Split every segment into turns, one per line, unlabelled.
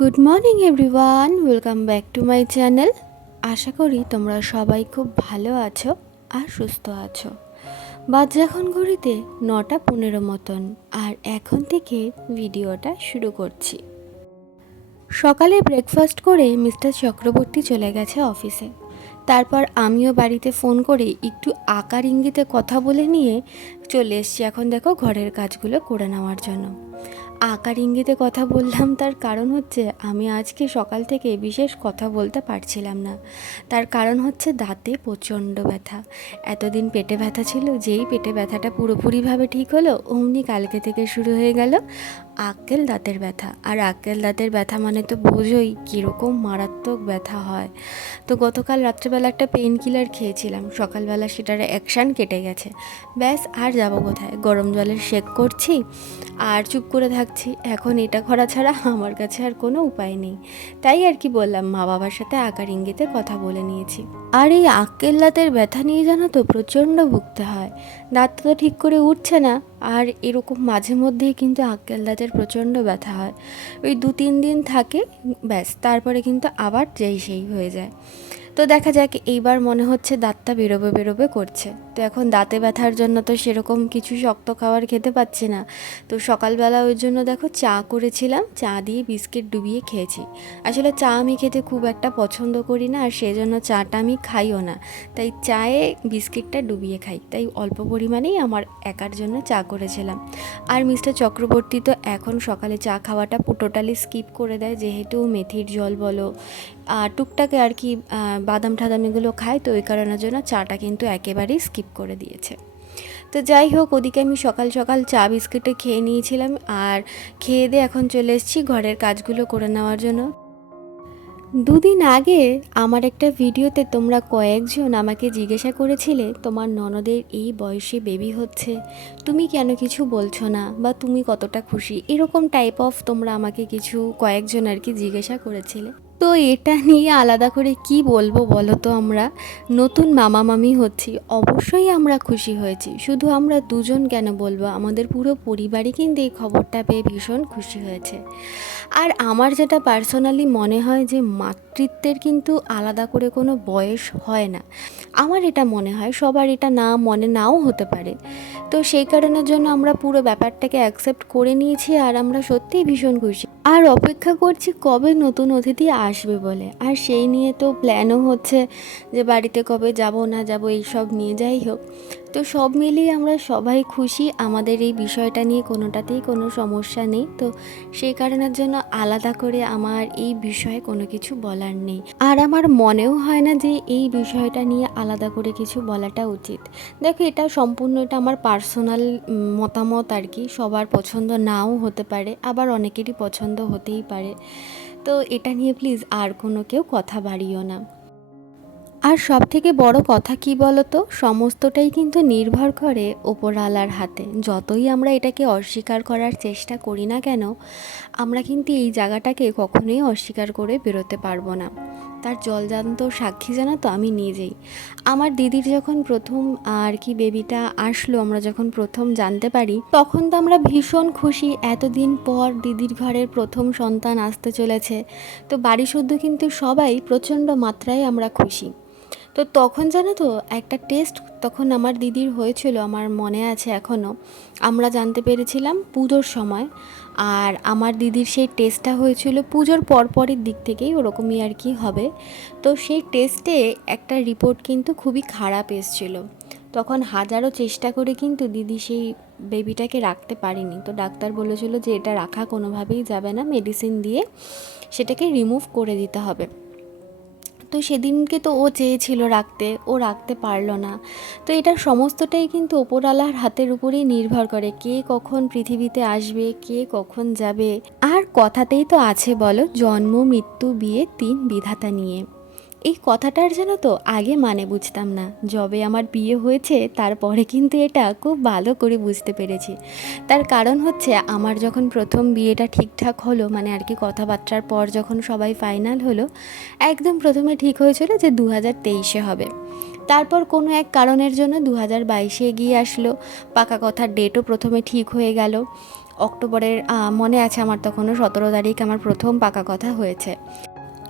Good morning everyone welcome back to my channel আশা করি তোমরা সবাই খুব ভালো আছো আর সুস্থ আছো। বাজে এখন ঘড়িতে নটা পনেরো মতন, আর এখন থেকে ভিডিওটা শুরু করছি। সকালে ব্রেকফাস্ট করে মিস্টার চক্রবর্তী চলে গেছে অফিসে। তারপর আমিও বাড়িতে ফোন করে একটু আকার ইঙ্গিতে কথা বলে নিয়ে চলে এসছি। এখন দেখো ঘরের কাজগুলো করে নেওয়ার জন্য। আকার ইঙ্গিতে কথা বললাম, তার কারণ হচ্ছে আমি আজকে সকাল থেকে বিশেষ কথা বলতে পারছিলাম না। তার কারণ হচ্ছে দাঁতে প্রচণ্ড ব্যথা। এতদিন পেটে ব্যথা ছিল, যেই পেটে ব্যথাটা পুরোপুরিভাবে ঠিক হলো, অমনি কালকে থেকে শুরু হয়ে গেল আক্কেল দাঁতের ব্যথা। আর আক্কেল দাঁতের ব্যথা মানে তো বোঝোই কীরকম মারাত্মক ব্যথা হয়। তো গতকাল রাত্রেবেলা একটা পেন কিলার খেয়েছিলাম, সকালবেলা সেটার অ্যাকশান কেটে গেছে। ব্যাস, আর যাব কোথায়? গরম জলের শেক করছি, আর চুপ করে থাকছি এখন এটা করা ছাড়া আমার কাছে আর কোনো উপায় নেই। তাই আর কি বললাম মা বাবার সাথে আকার ইঙ্গিতে কথা বলে নিয়েছি। আর এই আক্কেল দাঁতের ব্যথা নিয়ে জানো তো প্রচণ্ড ভুগতে হয়। দাঁত তো ঠিক করে উঠছে না, আর এরকম মাঝে মধ্যেই কিন্তু আক্কেল দাঁতের প্রচণ্ড ব্যথা হয়। ওই দু তিন দিন থাকে, ব্যাস, তারপরে কিন্তু আবার যেই সেই হয়ে যায়। তো দেখা যাক, এইবার মনে হচ্ছে দাঁতটা বেরোবে বেরোবে করছে। তো এখন দাঁতে ব্যথার জন্য তো সেরকম কিছু শক্ত খাবার খেতে পাচ্ছি না। তো সকালবেলা ওই জন্য দেখো চা করেছিলাম, চা দিয়ে বিস্কিট ডুবিয়ে খেয়েছি। আসলে চা আমি খেতে খুব একটা পছন্দ করি না, আর সেই জন্য চাটা আমি খাইও না। তাই চায়ে বিস্কিটটা ডুবিয়ে খাই। তাই অল্প পরিমাণেই আমার একার জন্য চা করেছিলাম। আর মিস্টার চক্রবর্তী তো এখন সকালে চা খাওয়াটা টোটালি স্কিপ করে দেয়, যেহেতু মেথির জল বলো টুকটাকে আর কি বাদাম ঠাদাম এগুলো খায়, তো ওই কারণের জন্য চাটা কিন্তু একেবারেই স্কিপ করে দিয়েছে। তো যাই হোক, ওদিকে আমি সকাল সকাল চা বিস্কিটে খেয়ে নিয়েছিলাম আর খেয়ে দিয়ে এখন চলে এসেছি ঘরের কাজগুলো করে নেওয়ার জন্য। দুদিন আগে আমার একটা ভিডিওতে তোমরা কয়েকজন আমাকে জিজ্ঞাসা করেছিলে, তোমার ননদের এই বয়সে বেবি হচ্ছে, তুমি কেন কিছু বলছো না? বা তুমি কতটা খুশি? এরকম টাইপ অফ তোমরা আমাকে কিছু কয়েকজন আর কি জিজ্ঞাসা করেছিলে। তো এটা নিয়ে আলাদা করে কি বলব বলো তো আমরা? নতুন মামা মামি হচ্ছি, অবশ্যই আমরা খুশি হয়েছি। শুধু আমরা দুজন কেন বলব? আমাদের পুরো পরিবারই কিন্তু এই খবরটা পেয়ে ভীষণ খুশি হয়েছে। আর আমার যেটা পার্সোনালি মনে হয় যে মাতৃত্বের কিন্তু আলাদা করে কোনো বয়স হয় না। আমার এটা মনে হয়, সবার এটা না মনে নাও হতে পারে। তো সেই কারণের জন্য আমরা পুরো ব্যাপারটাকে অ্যাকসেপ্ট করে নিয়েছি আর আমরা সত্যিই ভীষণ খুশি। আর অপেক্ষা করছি কবে নতুন অতিথি আসবে বলে। আর সেই নিয়ে তো প্ল্যানও হচ্ছে যে বাড়িতে কবে যাব না যাব, এইসব নিয়ে যাই হোক। তো সব মিলিয়ে আমরা সবাই খুশি, আমাদের এই বিষয়টা নিয়ে কোনোটাতেই কোনো সমস্যা নেই। তো সেই কারণের জন্য আলাদা করে আমার এই বিষয়ে কোনো কিছু বলার নেই। আর আমার মনেও হয় না যে এই বিষয়টা নিয়ে আলাদা করে কিছু বলাটা উচিত। দেখো, এটা সম্পূর্ণ, এটা আমার পার্সোনাল মতামত আর কি। সবার পছন্দ নাও হতে পারে, আবার অনেকেরই পছন্দ হতেই পারে। তো এটা নিয়ে প্লিজ আর কোনো কেউ কথা বাড়িও না। আর সব থেকে বড় কথা কি বলতো? সমস্তটাই কিন্তু নির্ভর করে ওপরওয়ালার হাতে। যতই আমরা এটাকে অস্বীকার করার চেষ্টা করি না কেন, আমরা কিন্তু এই জায়গাটাকে কখনোই অস্বীকার করে বেরোতে পারব না। তার জলজান্ত সাক্ষী জানা তো আমি নিজেই। আমার দিদির যখন প্রথম আর কি বেবিটা আসলো, আমরা যখন প্রথম জানতে পারি, তখন তো আমরা ভীষণ খুশি। এতদিন পর দিদির ঘরের প্রথম সন্তান আসতে চলেছে। তো বাড়ি শুদ্ধ কিন্তু সবাই প্রচণ্ড মাত্রায় আমরা খুশি। তো তখন জানো তো, একটা টেস্ট তখন আমার দিদির হয়েছিল, আমার মনে আছে এখনও আমরা জানতে পেরেছিলাম পুজোর সময়, আর আমার দিদির সেই টেস্টটা হয়েছিল পুজোর পরপরের দিক থেকেই, ওরকমই আর কি হবে। তো সেই টেস্টে একটা রিপোর্ট কিন্তু খুবই খারাপ এসেছিল। তখন হাজারো চেষ্টা করে কিন্তু দিদি সেই বেবিটাকে রাখতে পারেনি। তো ডাক্তার বলেছিল যে এটা রাখা কোনোভাবেই যাবে না মেডিসিন দিয়ে সেটাকে রিমুভ করে দিতে হবে। তো সেদিনকে তো ও চেয়েছিল রাখতে, ও রাখতে পারল না। তো এটা সমস্তটাই কিন্তু ওপরওয়ালার হাতের উপরেই নির্ভর করে, কে কখন পৃথিবীতে আসবে, কে কখন যাবে। আর কথাতেই তো আছে বলো, জন্ম, মৃত্যু, বিয়ে, তিন বিধাতা নিয়ে। এই কথাটার যেন তো আগে মানে বুঝতাম না। যবে আমার বিয়ে হয়েছে, তারপরে কিন্তু এটা খুব ভালো করে বুঝতে পেরেছি। তার কারণ হচ্ছে, আমার যখন প্রথম বিয়েটা ঠিকঠাক হলো মানে আর কি কথাবার্তার পর যখন সবাই ফাইনাল হলো, একদম প্রথমে ঠিক হয়েছিল যে দু হাজার তেইশে হবে। তারপর কোনো এক কারণের জন্য দু হাজার বাইশে এগিয়ে আসলো। পাকা কথার ডেটও প্রথমে ঠিক হয়ে গেল। অক্টোবরের মনে আছে আমার তখনও, সতেরো তারিখ আমার প্রথম পাকা কথা হয়েছে।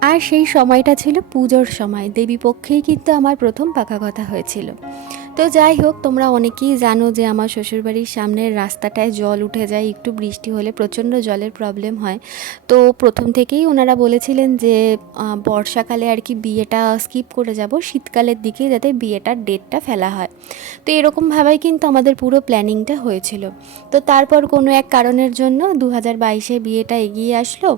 আর সেই সময়টা ছিল পুজোর সময়। দেবী পক্ষেই কিন্তু আমার প্রথম পাকা কথা হয়েছিল। তো যাই হোক, তোমরা অনেকেই জানো যে আমার শ্বশুরবাড়ির সামনের রাস্তাটায় জল উঠে যায়, একটু বৃষ্টি হলে প্রচণ্ড জলের প্রবলেম হয়। তো প্রথম থেকেই ওনারা বলেছিলেন যে বর্ষাকালে আর কি বিয়েটা স্কিপ করে যাব, শীতকালের দিকে যাতে বিয়েটার ডেটটা ফেলা হয়। তো এরকমভাবেই কিন্তু আমাদের পুরো প্ল্যানিংটা হয়েছিল। তো তারপর কোনো এক কারণের জন্য দু হাজার বাইশে বিয়েটা এগিয়ে আসলো।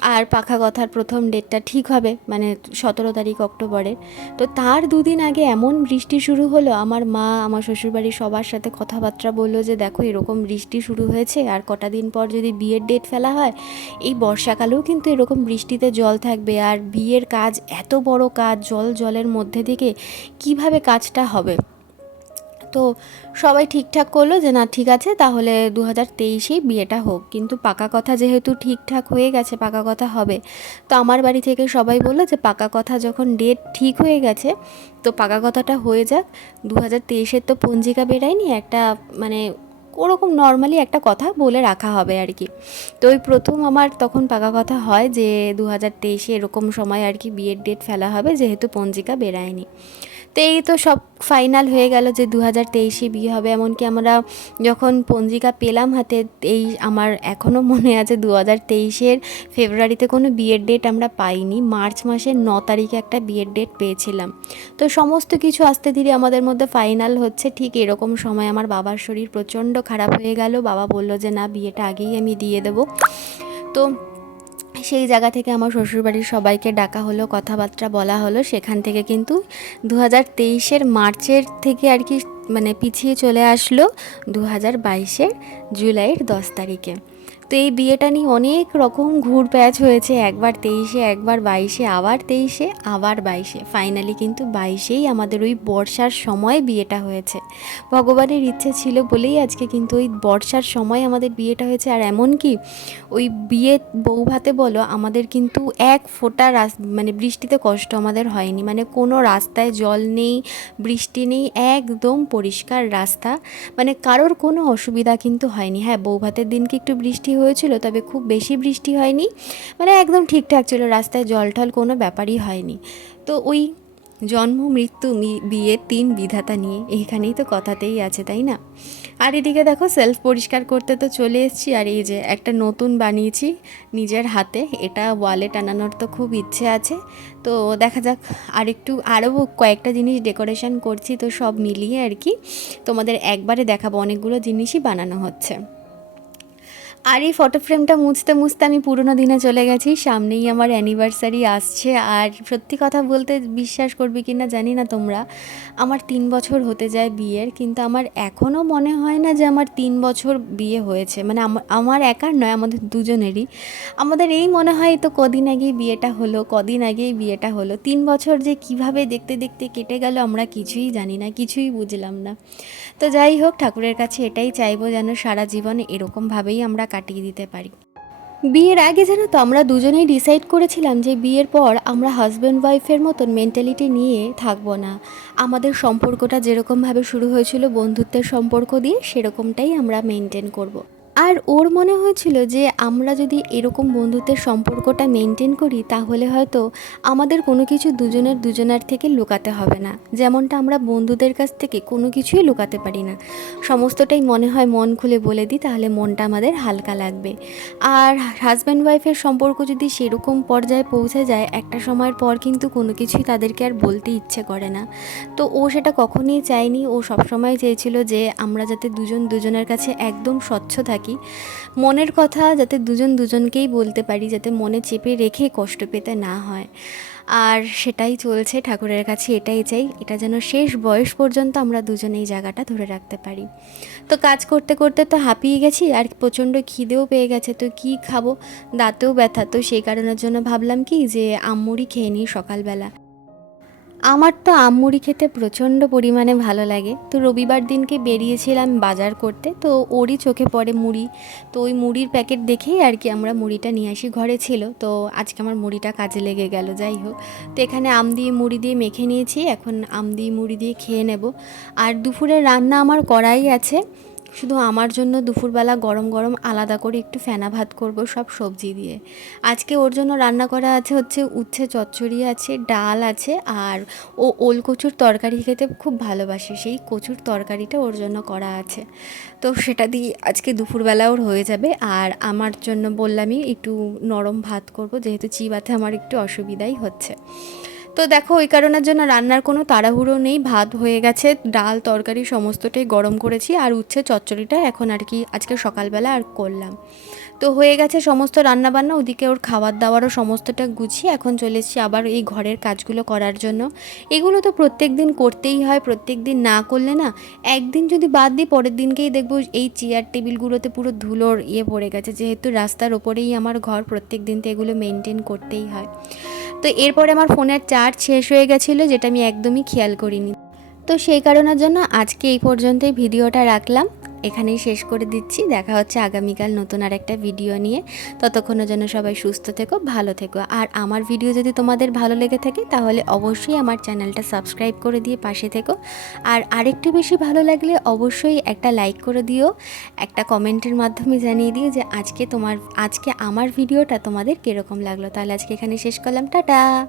আর পাখা কথার প্রথম ডেটটা ঠিক হবে মানে সতেরো তারিখ অক্টোবরের। তো তার দুদিন আগে এমন বৃষ্টি শুরু হলো, আমার মা, আমার শ্বশুরবাড়ির সবার সাথে কথাবার্তা বলল যে, দেখো, এরকম বৃষ্টি শুরু হয়েছে, আর কটা দিন পর যদি বিয়ের ডেট ফেলা হয়, এই বর্ষাকালেও কিন্তু এরকম বৃষ্টিতে জল থাকবে। আর বিয়ের কাজ, এত বড় কাজ জল জলের মধ্যে থেকে কীভাবে কাজটা হবে? তো সবাই ঠিকঠাক করল যে, না, ঠিক আছে, তাহলে দু হাজার তেইশেই বিয়েটা হোক। কিন্তু পাকা কথা যেহেতু ঠিকঠাক হয়ে গেছে, পাকা কথা হবে। তো আমার বাড়ি থেকে সবাই বলল যে, পাকা কথা যখন ডেট ঠিক হয়ে গেছে, তো পাকা কথাটা হয়ে যাক। দু হাজার তেইশের তো পঞ্জিকা বেরায়নি, একটা মানে ওরকম নর্মালি একটা কথা বলে রাখা হবে আর কি। তো ওই প্রথম আমার তখন পাকা কথা হয় যে দু হাজার তেইশে এরকম সময় আর কি বিয়ের ডেট ফেলা হবে, যেহেতু পঞ্জিকা বেরায়নি। তো এই তো সব ফাইনাল হয়ে গেল যে দু হাজার তেইশে বিয়ে হবে, এমনকি আমরা যখন পঞ্জিকা পেলাম হাতে, এই আমার এখনও মনে আছে দু হাজার তেইশের ফেব্রুয়ারিতে কোনো বিয়ের ডেট আমরা পাইনি, মার্চ মাসের ন তারিখে একটা বিয়ের ডেট পেয়েছিলাম। তো সমস্ত কিছু আস্তে ধীরে আমাদের মধ্যে ফাইনাল হচ্ছে, ঠিক এরকম সময় আমার বাবার শরীর প্রচণ্ড খারাপ হয়ে গেল, বাবা বলল যে, না, বিয়েটা আগেই আমি দিয়ে দেবো। তো সেই জায়গা থেকে আমার শ্বশুরবাড়ির সবাইকে ডাকা হলো, কথাবার্তা বলা হলো। সেখান থেকে কিন্তু দু হাজার তেইশের মার্চের থেকে আর কি মানে পিছিয়ে চলে আসলো দু হাজার বাইশের জুলাইয়ের দশ তারিখে। তো এই বিয়েটা নিয়ে অনেক রকম ঘুর প্যাচ হয়েছে, একবার তেইশে, একবার বাইশে, আবার তেইশে, আবার বাইশে। ফাইনালি কিন্তু বাইশেই আমাদের ওই বর্ষার সময় বিয়েটা হয়েছে। ভগবানের ইচ্ছে ছিল বলেই আজকে কিন্তু ওই বর্ষার সময় আমাদের বিয়েটা হয়েছে। আর এমন কি, ওই বিয়ে বউ ভাতে বলো, আমাদের কিন্তু এক ফোঁটা রাস মানে বৃষ্টিতে কষ্ট আমাদের হয়নি। মানে কোনো রাস্তায় জল নেই, বৃষ্টি নেই, একদম পরিষ্কার রাস্তা। মানে কারোর কোনো অসুবিধা কিন্তু হয়নি। হ্যাঁ বউ ভাতের দিনকে একটু বৃষ্টি হয়েছিল, তবে খুব বেশি বৃষ্টি হয়নি। মানে একদম ঠিকঠাক ছিল, রাস্তায় জল টল কোনো ব্যাপারই হয়নি। তো ওই জন্ম, মৃত্যু, মি- বিয়ে তিন বিধাতা নিয়ে এইখানেই তো কথাতেই আছে, তাই না? আর এদিকে দেখো সেলফ পরিষ্কার করতে তো চলে এসেছি, আর এই যে একটা নতুন বানিয়েছি নিজের হাতে, এটা ওয়ালে টানানোর তো খুব ইচ্ছে আছে। তো দেখা যাক আর একটু আরও কয়েকটা জিনিস ডেকোরেশন করছি, তো সব মিলিয়ে আর কি তোমাদের একবারে দেখাবো, অনেকগুলো জিনিসই বানানো হচ্ছে। আর এই ফটো ফ্রেমটা মুছতে মুছতে আমি পুরোনো দিনে চলে গেছি। সামনেই আমার অ্যানিভার্সারি আসছে। আর সত্যি কথা বলতে বিশ্বাস করবে কি না জানি না তোমরা। আমার তিন বছর হতে যায় বিয়ের, কিন্তু আমার এখনও মনে হয় না যে আমার তিন বছর বিয়ে হয়েছে। মানে আমার একার নয়, আমাদের দুজনেরই। আমাদের এই মনে হয় তো কদিন আগেই বিয়েটা হলো, কদিন আগেই বিয়েটা হলো। তিন বছর যে কীভাবে দেখতে দেখতে কেটে গেল আমরা কিছুই জানি না, কিছুই বুঝলাম না। তো যাই হোক, ঠাকুরের কাছে এটাই চাইব যেন সারা জীবন এরকমভাবেই আমরা কাটিয়ে দিতে পারি বিয়ের আগে যেন তো আমরা দুজনেই ডিসাইড করেছিলাম যে বিয়ের পর আমরা হাজব্যান্ড ওয়াইফের মতন মেন্টালিটি নিয়ে থাকব না আমাদের সম্পর্কটা যেরকমভাবে শুরু হয়েছিল বন্ধুত্বের সম্পর্ক দিয়ে, সেরকমটাই আমরা মেনটেন করব। আর ওর মনে হয়েছিল যে আমরা যদি এরকম বন্ধুত্বের সম্পর্কটা মেনটেন করি, তাহলে হয়তো আমাদের কোনো কিছু দুজনের দুজনার থেকে লুকাতে হবে না। যেমনটা আমরা বন্ধুদের কাছ থেকে কোনো কিছুই লুকাতে পারি না। সমস্তটাই মনে হয় মন খুলে বলে দিই, তাহলে মনটা আমাদের হালকা লাগবে। আর হাজব্যান্ড ওয়াইফের সম্পর্ক যদি সেরকম পর্যায়ে পৌঁছে যায়, একটা সময়ের পর কিন্তু কোনো কিছুই তাদেরকে আর বলতে ইচ্ছে করে না। তো ও সেটা কখনোই চায়নি। ও সবসময় চেয়েছিল যে আমরা যাতে দুজন দুজনের কাছে একদম স্বচ্ছ থাকি। মনের কথা যাতে দুজন দুজনকেই বলতে পারি, যাতে মনে চেপে রেখে কষ্ট পেতে না হয়। আর সেটাই চলছে, ঠাকুরের কাছে এটাই চাই, এটা যেন শেষ বয়স পর্যন্ত আমরা দুজনে এই জায়গাটা ধরে রাখতে পারি। তো কাজ করতে করতে তো হাঁপিয়ে গেছি, আর প্রচণ্ড খিদেও পেয়ে গেছে, তো কি খাব? দাঁতেও ব্যথা, তো সেই কারণের জন্য ভাবলাম কি যে আমুড়ি খেয়ে নিই সকালবেলা। আমার তো আমুড়ি খেতে প্রচণ্ড পরিমাণে ভালো লাগে। তো রবিবার দিনকে বেরিয়েছিলাম বাজার করতে, তো ওরই চোখে পড়ে মুড়ি। তো ওই মুড়ির প্যাকেট দেখেই আর কি আমরা মুড়িটা নিয়ে আসি ঘরে ছিল। তো আজকে আমার মুড়িটা কাজে লেগে গেল, যাই হোক। তো এখানে আম দিয়ে মুড়ি দিয়ে মেখে নিয়েছি, এখন আম দিয়ে মুড়ি দিয়ে খেয়ে নেব। আর দুপুরে রান্না আমার করাই আছে। শুধু আমার জন্য দুপুরবেলা গরম গরম আলাদা করে একটু ফেনা ভাত করব সব সবজি দিয়ে। আজকে ওর জন্য রান্না করা আছে হচ্ছে উচ্ছে চচ্চড়ি আছে, ডাল আছে আর ও ওল কচুর তরকারি খেতে খুব ভালোবাসে। সেই কচুর তরকারিটা ওর জন্য করা আছে। তো সেটা দিয়ে আজকে দুপুরবেলা ওর হয়ে যাবে। আর আমার জন্য বললামই একটু নরম ভাত করব, যেহেতু চিবাতে আমার একটু অসুবিধাই হচ্ছে। তো দেখো, ওই কারণের জন্য রান্নার কোনো তাড়াহুড়ো নেই। ভাত হয়ে গেছে, ডাল, তরকারি সমস্তটাই গরম করেছি আর উচ্ছে চচ্চড়িটা এখন আর কি আজকে সকালবেলা আর করলাম। তো হয়ে গেছে সমস্ত রান্নাবান্না, ওদিকে ওর খাবার দাবারও সমস্তটা গুছিয়ে এখন চলে এসেছি আবার এই ঘরের কাজগুলো করার জন্য। এগুলো তো প্রত্যেক দিন করতেই হয়, প্রত্যেক দিন না করলে না একদিন যদি বাদ দিই, পরের দিনকেই দেখব এই চেয়ার টেবিলগুলোতে পুরো ধুলোর ইয়ে পড়ে গেছে, যেহেতু রাস্তার ওপরেই আমার ঘর, প্রত্যেক দিন তো এগুলো মেনটেন করতেই হয়। তো এরপরে আমার ফোনের চার্জ শেষ হয়ে গেছিল, যেটা আমি একদমই খেয়াল করিনি। তো সেই কারণের জন্য আজকে এই পর্যন্তই ভিডিওটা রাখলাম। এখানেই শেষ করে দিচ্ছি। দেখা হচ্ছে আগামীকাল নতুন আর একটা ভিডিও নিয়ে। ততক্ষণের যেন সবাই সুস্থ থেকো, ভালো থেকো। আর আমার ভিডিও যদি তোমাদের ভালো লেগে থাকে, তাহলে অবশ্যই আমার চ্যানেলটা সাবস্ক্রাইব করে দিয়ে পাশে থেকো। আর আরেকটু বেশি ভালো লাগলে অবশ্যই একটা লাইক করে দিও। একটা কমেন্টের মাধ্যমে জানিয়ে দিও যে আজকে তোমার, আজকে আমার ভিডিওটা তোমাদের কীরকম লাগল। তাহলে আজকে এখানে শেষ করলাম। টাটা!